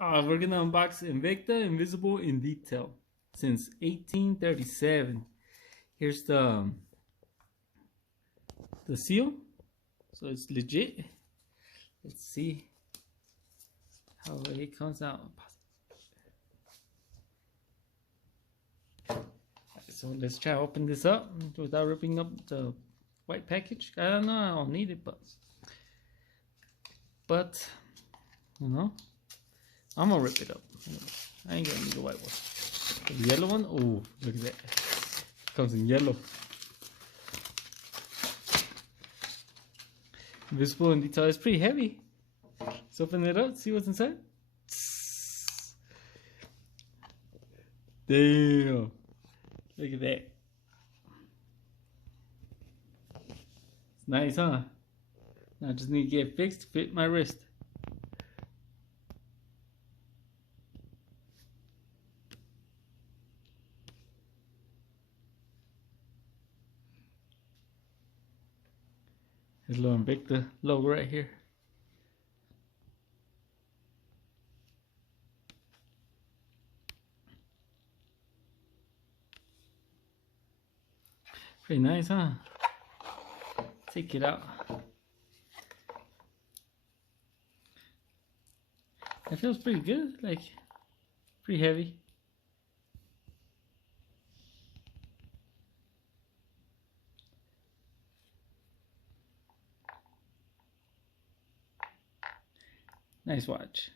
We're gonna unbox Invicta Invisible in Detail since 1837. Here's the seal, so it's legit. Let's see how it comes out. So let's try to open this up without ripping up the white package. I don't know, I don't need it, but you know, I'm gonna rip it up. I ain't gonna need the white one. The yellow one, oh, look at that. It comes in yellow. Invisible in Detail is pretty heavy. Let's open it up, see what's inside. Damn. Look at that. It's nice, huh? Now I just need to get it fixed to fit my wrist. There's a little Invicta logo right here. Pretty nice, huh? Take it out. It feels pretty good, like pretty heavy. Nice watch.